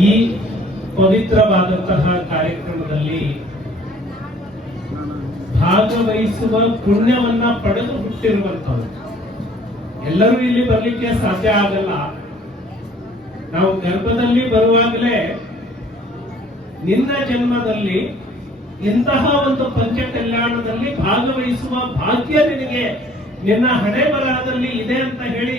ಈ ಪವಿತ್ರವಾದಂತಹ ಕಾರ್ಯಕ್ರಮದಲ್ಲಿ ಭಾಗವಹಿಸುವ ಪುಣ್ಯವನ್ನ ಪಡೆದು ಹುಟ್ಟಿರುವಂತವ್ರು ಎಲ್ಲರೂ ಇಲ್ಲಿ ಬರಲಿಕ್ಕೆ ಸಾಧ್ಯ ಆಗಲ್ಲ. ನಾವು ಗರ್ಭದಲ್ಲಿ ಬರುವಾಗಲೇ ನಿನ್ನ ಜನ್ಮದಲ್ಲಿ ಇಂತಹ ಒಂದು ಪಂಚ ಕಲ್ಯಾಣದಲ್ಲಿ ಭಾಗವಹಿಸುವ ಭಾಗ್ಯ ನಿನಗೆ ನಿನ್ನ ಹಣೆ ಬರಹದಲ್ಲಿ ಇದೆ ಅಂತ ಹೇಳಿ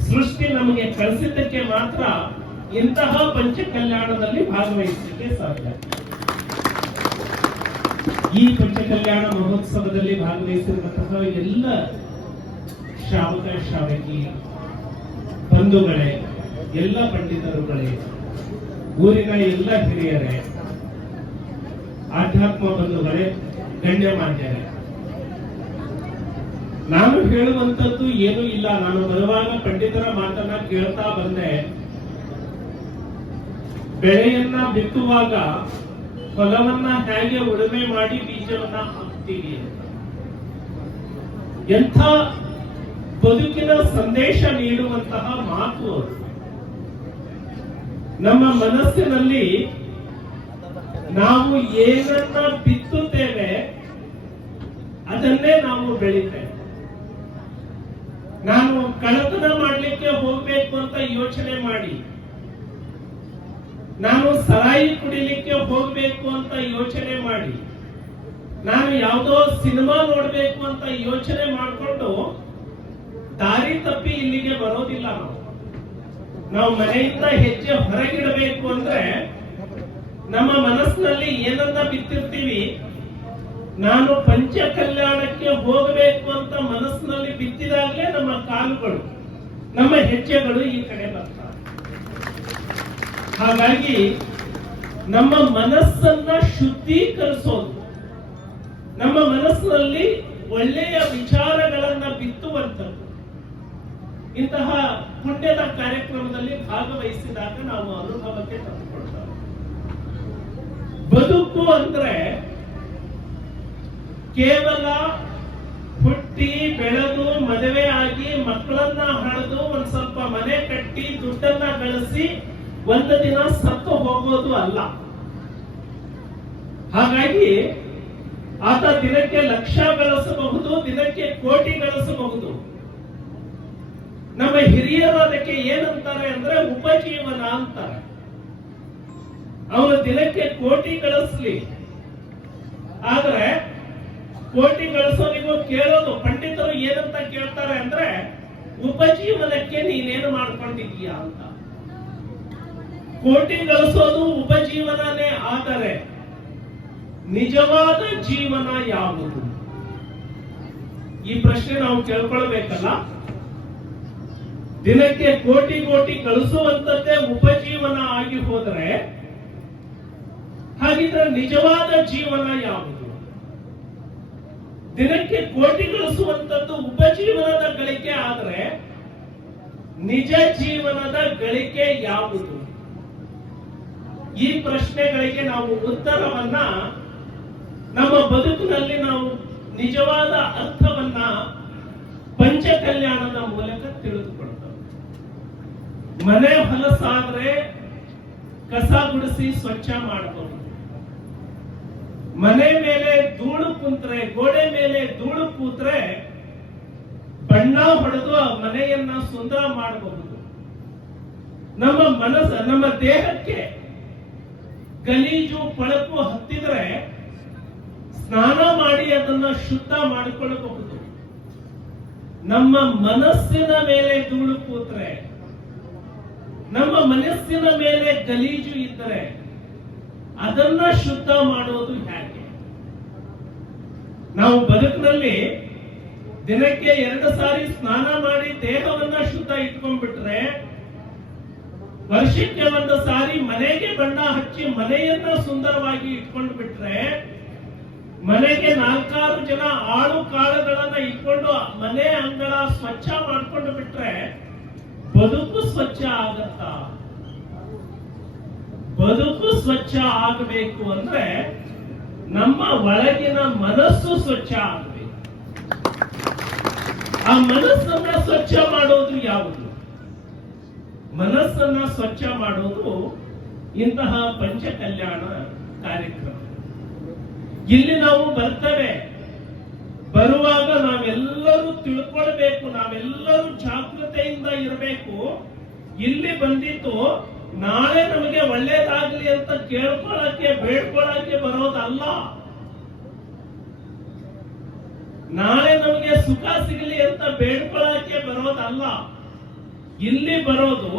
ಸೃಷ್ಟಿ ನಮಗೆ ಕಳಿಸಿದ್ದಕ್ಕೆ ಮಾತ್ರ ಇಂತಹ ಪಂಚ ಕಲ್ಯಾಣದಲ್ಲಿ ಭಾಗವಹಿಸಲಿಕ್ಕೆ ಸಾಧ್ಯ. ಈ ಪಂಚ ಕಲ್ಯಾಣ ಮಹೋತ್ಸವದಲ್ಲಿ ಭಾಗವಹಿಸಿರುವಂತಹ ಎಲ್ಲ ಶ್ರಾವಕ, ಶ್ರಾವಕಿ ಬಂಧುಗಳೇ, ಎಲ್ಲ ಪಂಡಿತರುಗಳೇ, ಊರಿನ ಎಲ್ಲ ಹಿರಿಯರೇ, ಆಧ್ಯಾತ್ಮ ಬಂಧುಗಳೇ, ಗಣ್ಯಮಾನ್ಯರೇ, ನಾನು ಹೇಳುವಂತದ್ದು ಏನೂ ಇಲ್ಲ. ನಾನು ಬರುವಾಗ ಪಂಡಿತರ ಮಾತನ್ನ ಕೇಳ್ತಾ ಬಂದೆ. ಬೆಳೆಯನ್ನ ಬಿತ್ತುವಾಗ ಫಲವನ್ನ ಹೇಗೆ ಉಳುಮೆ ಮಾಡಿ ಬೀಜವನ್ನ ಹಾಕ್ತೀವಿ ಅಂತ. ಎಂಥ ಬದುಕಿನ ಸಂದೇಶ ನೀಡುವಂತಹ ಮಾತು ಅದು. ನಮ್ಮ ಮನಸ್ಸಿನಲ್ಲಿ ನಾವು ಏನನ್ನ ಬಿತ್ತುತ್ತೇವೆ ಅದನ್ನೇ ನಾವು ಬೆಳಿತೇವೆ. ನಾನು ಕಳತನ ಮಾಡ್ಲಿಕ್ಕೆ ಹೋಗ್ಬೇಕು ಅಂತ ಯೋಚನೆ ಮಾಡಿ ನಾನು ಸರಾಯಿ ಕುಡಿಲಿಕ್ಕೆ ಹೋಗ್ಬೇಕು ಅಂತ ಯೋಚನೆ ಮಾಡಿ, ನಾನು ಯಾವುದೋ ಸಿನಿಮಾ ನೋಡ್ಬೇಕು ಅಂತ ಯೋಚನೆ ಮಾಡಿಕೊಂಡು ದಾರಿ ತಪ್ಪಿ ಇಲ್ಲಿಗೆ ಬರೋದಿಲ್ಲ ನಾವು. ನಾವು ಮನೆಯಿಂದ ಹೆಜ್ಜೆ ಹೊರಗಿಡಬೇಕು ಅಂದ್ರೆ ನಮ್ಮ ಮನಸ್ಸಿನಲ್ಲಿ ಏನನ್ನ ಬಿತ್ತಿರ್ತೀವಿ, ನಾನು ಪಂಚ ಕಲ್ಯಾಣಕ್ಕೆ ಹೋಗಬೇಕು ಅಂತ ಮನಸ್ಸಿನಲ್ಲಿ ಬಿತ್ತಿದಾಗಲೇ ನಮ್ಮ ಕಾಲುಗಳು, ನಮ್ಮ ಹೆಜ್ಜೆಗಳು ಈ ಕಡೆ ಬರ್ತವೆ. ಹಾಗಾಗಿ ನಮ್ಮ ಮನಸ್ಸನ್ನ ಶುದ್ಧೀಕರಿಸೋದು. ನಮ್ಮ ಮನಸ್ಸಿನಲ್ಲಿ ಒಳ್ಳೆಯ ವಿಚಾರಗಳನ್ನ ಬಿತ್ತುವಂಥದ್ದು. ಇಂತಹ ಪುಣ್ಯದ ಕಾರ್ಯಕ್ರಮದಲ್ಲಿ ಭಾಗವಹಿಸಿದಾಗ ನಾವು ಅನುಭವಕ್ಕೆ ತಂದುಕೊಳ್ತೇವೆ. ಬದುಕು ಅಂದ್ರೆ ಕೇವಲ ಹುಟ್ಟಿ, ಬೆಳೆದು ಮದುವೆ ಆಗಿ ಮಕ್ಕಳನ್ನ ಹಳೆದು, ಒಂದ್ ಸ್ವಲ್ಪ ಮನೆ ಕಟ್ಟಿ, ದುಡ್ಡನ್ನ ಗಳಿಸಿ ಒಂದು ದಿನ ಸತ್ತು ಹೋಗೋದು ಅಲ್ಲ. ಹಾಗಾಗಿ ಆತ ದಿನಕ್ಕೆ ಲಕ್ಷ ಗಳಿಸಬಹುದು, ದಿನಕ್ಕೆ ಕೋಟಿ ಗಳಿಸಬಹುದು. ನಮ್ಮ ಹಿರಿಯರು ಅದಕ್ಕೆ ಏನಂತಾರೆ ಅಂದ್ರೆ ಉಪಜೀವನ ಅಂತಾರೆ. ಅವನು ದಿನಕ್ಕೆ ಕೋಟಿ ಗಳಿಸ್ಲಿ. ಆದ್ರೆ ಕೋಟಿ ಗಳಿಸೋನಿಗೂ ಕೇಳೋದು, ಪಂಡಿತರು ಏನಂತ ಕೇಳ್ತಾರೆ ಅಂದ್ರೆ ಉಪಜೀವನಕ್ಕೆ ನೀನೇನು ಮಾಡ್ಕೊಂಡಿದೀಯಾ ಅಂತ. ಕೋಟಿ ಗಳಿಸೋದು ಉಪಜೀವನನೇ ಆದರೆ ನಿಜವಾದ ಜೀವನ ಯಾವುದು? ಈ ಪ್ರಶ್ನೆ ನಾವು ಕೇಳ್ಕೊಳ್ಬೇಕಲ್ಲ? ದಿನಕ್ಕೆ ಕೋಟಿ ಕೋಟಿ ಕಳಿಸುವಂತದ್ದೇ ಉಪಜೀವನ ಆಗಿ ಹೋದರೆ ಹಾಗಿದ್ರೆ ನಿಜವಾದ ಜೀವನ ಯಾವುದು? ದಿನಕ್ಕೆ ಕೋಟಿ ಗಳಿಸುವಂತದ್ದು ಉಪಜೀವನದ ಗಳಿಕೆ ಆದರೆ ನಿಜ ಜೀವನದ ಗಳಿಕೆ ಯಾವುದು? ಈ ಪ್ರಶ್ನೆಗಳಿಗೆ ನಾವು ಉತ್ತರವನ್ನ ನಮ್ಮ ಬದುಕಿನಲ್ಲಿ ನಾವು ನಿಜವಾದ ಅರ್ಥವನ್ನ ಪಂಚ ಕಲ್ಯಾಣದ ಮೂಲಕ ತಿಳಿದುಕೊಳ್ತೇವೆ ಮನೆ ಹೊಲಸಾದ್ರೆ ಕಸ ಗುಡಿಸಿ ಸ್ವಚ್ಛ ಮಾಡಬಹುದು ಮನೆ ಮೇಲೆ ಧೂಳು ಕುಂತ್ರೆ, ಗೋಡೆ ಮೇಲೆ ಧೂಳು ಕೂತ್ರೆ ಬಣ್ಣ ಹೊಡೆದು ಆ ಮನೆಯನ್ನ ಸುಂದರ ಮಾಡಬಹುದು ನಮ್ಮ ಮನಸ್ಸ ನಮ್ಮ ದೇಹಕ್ಕೆ ಗಲೀಜು ಪಳಕು ಹತ್ತಿದ್ರೆ ಸ್ನಾನ ಮಾಡಿ ಅದನ್ನ ಶುದ್ಧ ಮಾಡಿಕೊಳ್ಳಬಹುದು. ನಮ್ಮ ಮನಸ್ಸಿನ ಮೇಲೆ ಧೂಳು ಕೂತ್ರೆ, ನಮ್ಮ ಮನಸ್ಸಿನ ಮೇಲೆ ಗಲೀಜು ಇದ್ದರೆ ಅದನ್ನ ಶುದ್ಧ ಮಾಡೋದು ಹೇಗೆ? ನಾವು ಬದುಕಿನಲ್ಲಿ ದಿನಕ್ಕೆ ಎರಡು ಸಾರಿ ಸ್ನಾನ ಮಾಡಿ ದೇಹವನ್ನ ಶುದ್ಧ ಇಟ್ಕೊಂಡ್ಬಿಟ್ರೆ ವರ್ಷಕ್ಕೆ ಒಂದು ಸಾರಿ ಮನೆಗೆ ಬಣ್ಣ ಹಚ್ಚಿ ಮನೆಯನ್ನ ಸುಂದರವಾಗಿ ಇಟ್ಕೊಂಡು ಬಿಟ್ರೆ ಮನೆಗೆ ನಾಲ್ಕಾರು ಜನ ಆಳು ಕಾಳುಗಳನ್ನ ಇಟ್ಕೊಂಡು ಮನೆ ಅಂಗಳ ಸ್ವಚ್ಛ ಮಾಡ್ಕೊಂಡು ಬಿಟ್ರೆ ಬದುಕು ಸ್ವಚ್ಛ ಆಗತ್ತ? ಬದುಕು ಸ್ವಚ್ಛ ಆಗಬೇಕು ಅಂದ್ರೆ ನಮ್ಮ ಒಳಗಿನ ಮನಸ್ಸು ಸ್ವಚ್ಛ ಆಗಬೇಕು. ಆ ಮನಸ್ಸನ್ನ ಸ್ವಚ್ಛ ಮಾಡೋದು ಯಾವುದು? ಮನಸ್ಸನ್ನ ಸ್ವಚ್ಛ ಮಾಡೋದು ಇಂತಹ ಪಂಚ ಕಲ್ಯಾಣ ಕಾರ್ಯಕ್ರಮ. ಇಲ್ಲಿ ನಾವು ಬರ್ತೇವೆ. ಬರುವಾಗ ನಾವೆಲ್ಲರೂ ತಿಳ್ಕೊಳ್ಬೇಕು, ನಾವೆಲ್ಲರೂ ಜಾಗೃತೆಯಿಂದ ಇರಬೇಕು. ಇಲ್ಲಿ ಬಂದಿತ್ತು ನಾಳೆ ನಮಗೆ ಒಳ್ಳೇದಾಗ್ಲಿ ಅಂತ ಕೇಳ್ಕೊಳಕ್ಕೆ, ಬೇಡ್ಕೊಳಕ್ಕೆ ಬರೋದಲ್ಲ. ನಾಳೆ ನಮಗೆ ಸುಖ ಸಿಗಲಿ ಅಂತ ಬೇಡ್ಕೊಳಕ್ಕೆ ಬರೋದಲ್ಲ. ಇಲ್ಲಿ ಬರೋದು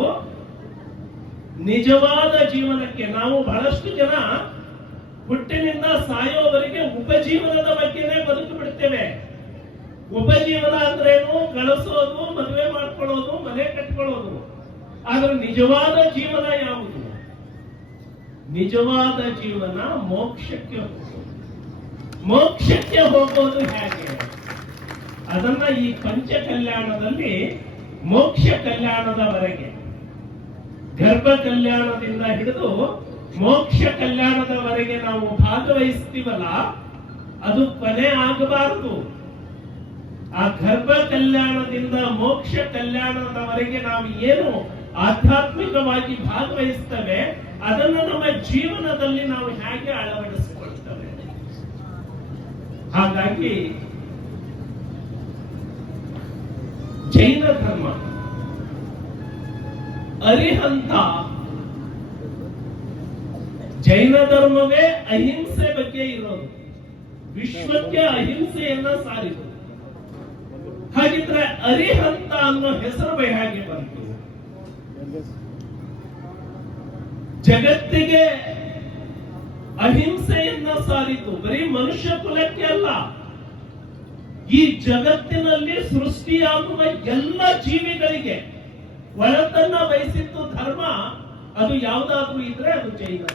ನಿಜವಾದ ಜೀವನಕ್ಕೆ ನಾವು ಬಹಳಷ್ಟು ಜನ ಹುಟ್ಟಿನಿಂದ ಸಾಯೋವರೆಗೆ ಉಪಜೀವನದ ಬಗ್ಗೆನೇ ಬದುಕು ಬಿಡ್ತೇವೆ. ಉಪಜೀವನ ಅಂದ್ರೇನು? ಗಳಿಸೋದು ಮದುವೆ ಮಾಡ್ಕೊಳ್ಳೋದು, ಮನೆ ಕಟ್ಕೊಳ್ಳೋದು. ಆದ್ರೆ ನಿಜವಾದ ಜೀವನ ಯಾವುದು? ನಿಜವಾದ ಜೀವನ ಮೋಕ್ಷಕ್ಕೆ ಹೋಗೋದು. ಮೋಕ್ಷಕ್ಕೆ ಹೋಗೋದು ಹೇಗೆ? ಅದನ್ನ ಈ ಪಂಚ ಕಲ್ಯಾಣದಲ್ಲಿ ಮೋಕ್ಷ ಕಲ್ಯಾಣದವರೆಗೆ. ಗರ್ಭ ಕಲ್ಯಾಣದಿಂದ ಹಿಡಿದು ಮೋಕ್ಷ ಕಲ್ಯಾಣದವರೆಗೆ ನಾವು ಭಾಗವಹಿಸ್ತೀವಲ್ಲ, ಅದು ಕೊನೆ ಆಗಬಾರದು. ಆ ಗರ್ಭ ಕಲ್ಯಾಣದಿಂದ ಮೋಕ್ಷ ಕಲ್ಯಾಣದವರೆಗೆ ನಾವು ಏನು ಆಧ್ಯಾತ್ಮಿಕವಾಗಿ ಭಾಗವಹಿಸ್ತೇವೆ, ಅದನ್ನು ನಮ್ಮ ಜೀವನದಲ್ಲಿ ನಾವು ಹೇಗೆ ಅಳವಡಿಸಿಕೊಳ್ತೇವೆ? ಹಾಗಾಗಿ ಜೈನ ಧರ್ಮ. ಅರಿಹಂತ. ಜೈನ ಧರ್ಮವೇ ಅಹಿಂಸೆ ಬಗ್ಗೆ ಇರೋದು. ವಿಶ್ವಕ್ಕೆ ಅಹಿಂಸೆಯನ್ನ ಸಾರಿತು ಹಾಗಿದ್ರೆ ಅರಿಹಂತ ಅನ್ನೋ ಹೆಸರು ಬೈ ಹಾಗೆ ಬಂತು. ಜಗತ್ತಿಗೆ ಅಹಿಂಸೆಯನ್ನ ಸಾರಿತು ಬರೀ ಮನುಷ್ಯ ಕುಲಕ್ಕೆ ಅಲ್ಲ. ಈ ಜಗತ್ತಿನಲ್ಲಿ ಸೃಷ್ಟಿಯಾಗುವ ಎಲ್ಲ ಜೀವಿಗಳಿಗೆ ಒಳತನ್ನ ಬಯಸಿತ್ತು ಧರ್ಮ, ಅದು ಯಾವುದಾದ್ರೂ ಇದ್ರೆ ಅದು ಜೈನ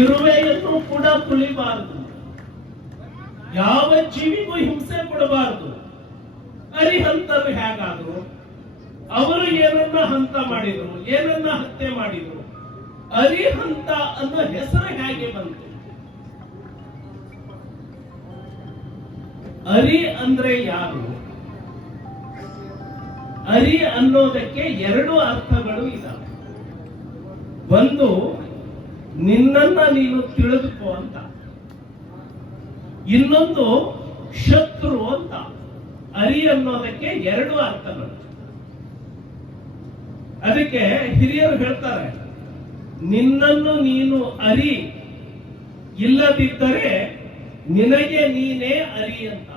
ಇರುವೆಯನ್ನು ಕೂಡ ತುಳಿಬಾರದು ಯಾವ ಜೀವಿಗೂ ಹಿಂಸೆ ಕೊಡಬಾರದು. ಅರಿಹಂತರು ಹೇಗಾದ್ರು? ಅವರು ಏನನ್ನ ಹಂತ ಮಾಡಿದ್ರು, ಏನನ್ನ ಹತ್ಯೆ ಮಾಡಿದ್ರು? ಅರಿಹಂತ ಅನ್ನೋ ಹೆಸರು ಹೇಗೆ ಬಂತು? ಅರಿ ಅಂದ್ರೆ ಯಾರು? ಅರಿ ಅನ್ನೋದಕ್ಕೆ ಎರಡು ಅರ್ಥಗಳು ಇದ್ದಾವೆ ಒಂದು, ನಿನ್ನನ್ನ ನೀನು ತಿಳಿದುಕೋ ಅಂತ. ಇನ್ನೊಂದು, ಶತ್ರು ಅಂತ. ಅರಿ ಅನ್ನೋದಕ್ಕೆ ಎರಡು ಅರ್ಥಗಳು. ಅದಕ್ಕೆ ಹಿರಿಯರು ಹೇಳ್ತಾರೆ, ನಿನ್ನನ್ನು ನೀನು ಅರಿ. ಇಲ್ಲದಿದ್ದರೆ ನಿನಗೆ ನೀನೇ ಅರಿ ಅಂತ.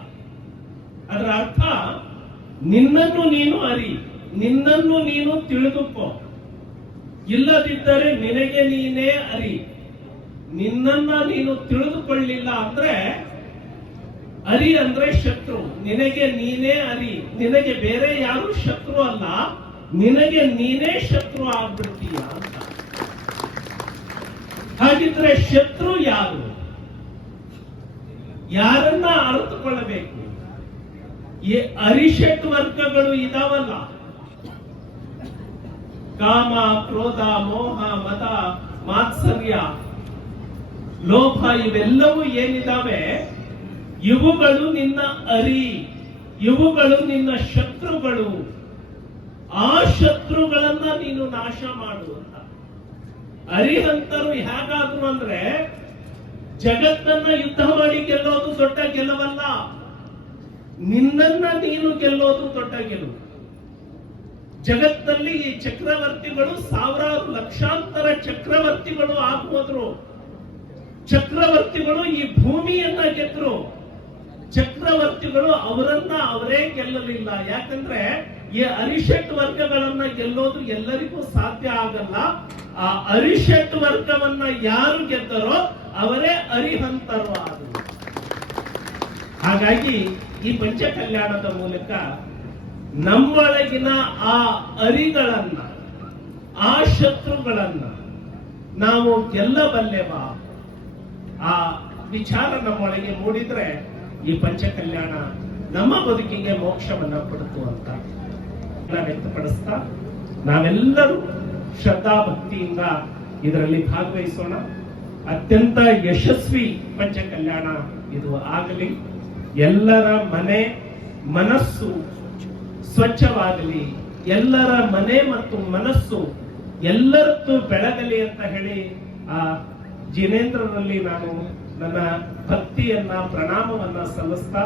ಅದರ ಅರ್ಥ, ನಿನ್ನನ್ನು ನೀನು ಅರಿ, ನಿನ್ನನ್ನು ನೀನು ತಿಳಿದುಕೋ. ಇಲ್ಲದಿದ್ದರೆ ನಿನಗೆ ನೀನೇ ಅರಿ. ನಿನ್ನನ್ನ ನೀನು ತಿಳಿದುಕೊಳ್ಳಿಲ್ಲ ಅಂದ್ರೆ, ಅರಿ ಅಂದ್ರೆ ಶತ್ರು. ನಿನಗೆ ನೀನೇ ಅರಿ. ನಿನಗೆ ಬೇರೆ ಯಾರು ಶತ್ರು ಅಲ್ಲ. ನಿನಗೆ ನೀನೇ ಶತ್ರು ಆಗ್ಬಿಡ್ತೀಯ ಅಂತ. ಹಾಗಿದ್ರೆ ಶತ್ರು ಯಾರು? ಯಾರನ್ನ ಅರ್ಥಕೊಳ್ಳಬೇಕು ಈ ಅರಿಷಟ್ ವರ್ಗಗಳು ಇದಾವಲ್ಲ. ಕಾಮ, ಕ್ರೋಧ, ಮೋಹ ಮತ ಮಾತ್ಸರ್ಯ ಲೋಭ ಇವೆಲ್ಲವೂ ಏನಿದಾವೆ? ಇವುಗಳು ನಿನ್ನ ಅರಿ, ಇವುಗಳು ನಿನ್ನ ಶತ್ರುಗಳು. ಆ ಶತ್ರುಗಳನ್ನ ನೀನು ನಾಶ ಮಾಡು ಅಂತ. ಅರಿಹಂತರು ಹೇಗಾದ್ರು ಅಂದ್ರೆ ಜಗತ್ತನ್ನ ಯುದ್ಧ ಮಾಡಿ ಗೆಲ್ಲೋದು ದೊಡ್ಡ ಗೆಲುವಲ್ಲ. ನಿನ್ನನ್ನ ನೀನು ಗೆಲ್ಲೋದು ದೊಡ್ಡ ಗೆಲುವು. ಜಗತ್ತಲ್ಲಿ ಈ ಚಕ್ರವರ್ತಿಗಳು ಸಾವಿರಾರು ಲಕ್ಷಾಂತರ ಚಕ್ರವರ್ತಿಗಳು ಆಗುವುದ್ರು. ಚಕ್ರವರ್ತಿಗಳು ಈ ಭೂಮಿಯನ್ನ ಗೆದ್ರು. ಚಕ್ರವರ್ತಿಗಳು ಅವರನ್ನ ಅವರೇ ಗೆಲ್ಲಲಿಲ್ಲ. ಯಾಕಂದ್ರೆ ಈ ಅರಿಷಟ್ ವರ್ಗಗಳನ್ನ ಗೆಲ್ಲೋದು ಎಲ್ಲರಿಗೂ ಸಾಧ್ಯ ಆಗಲ್ಲ. ಆ ಅರಿಷಟ್ ವರ್ಗವನ್ನ ಯಾರು ಗೆದ್ದರೋ ಅವರೇ ಅರಿಹಂತರು ಆದರು. ಹಾಗಾಗಿ ಈ ಪಂಚ ಕಲ್ಯಾಣದ ಮೂಲಕ ನಮ್ಮೊಳಗಿನ ಆ ಅರಿಗಳನ್ನ, ಆ ಶತ್ರುಗಳನ್ನ ನಾವು ಗೆಲ್ಲಬಲ್ಲೆವಾ? ಆ ವಿಚಾರ ನಮ್ಮೊಳಗೆ ಮೂಡಿದ್ರೆ ಈ ಪಂಚ ಕಲ್ಯಾಣ ನಮ್ಮ ಬದುಕಿಗೆ ಮೋಕ್ಷವನ್ನ ಕೊಡುತ್ತು ಅಂತ ವ್ಯಕ್ತಪಡಿಸ್ತಾ, ನಾವೆಲ್ಲರೂ ಶ್ರದ್ಧಾ ಭಕ್ತಿಯಿಂದ ಇದರಲ್ಲಿ ಭಾಗವಹಿಸೋಣ. ಅತ್ಯಂತ ಯಶಸ್ವಿ ಪಂಚ ಕಲ್ಯಾಣ ಇದು ಆಗಲಿ. ಎಲ್ಲರ ಮನೆ ಮನಸ್ಸು ಸ್ವಚ್ಛವಾಗಲಿ, ಎಲ್ಲರ ಮನೆ ಮತ್ತು ಮನಸ್ಸು ಎಲ್ಲರದ್ದು ಬೆಳಗಲಿ ಅಂತ ಹೇಳಿ ಆ ಜಿನೇಂದ್ರನಲ್ಲಿ ನಾನು ನನ್ನ ಭಕ್ತಿಯನ್ನ, ಪ್ರಣಾಮವನ್ನ ಸಲ್ಲಿಸ್ತಾ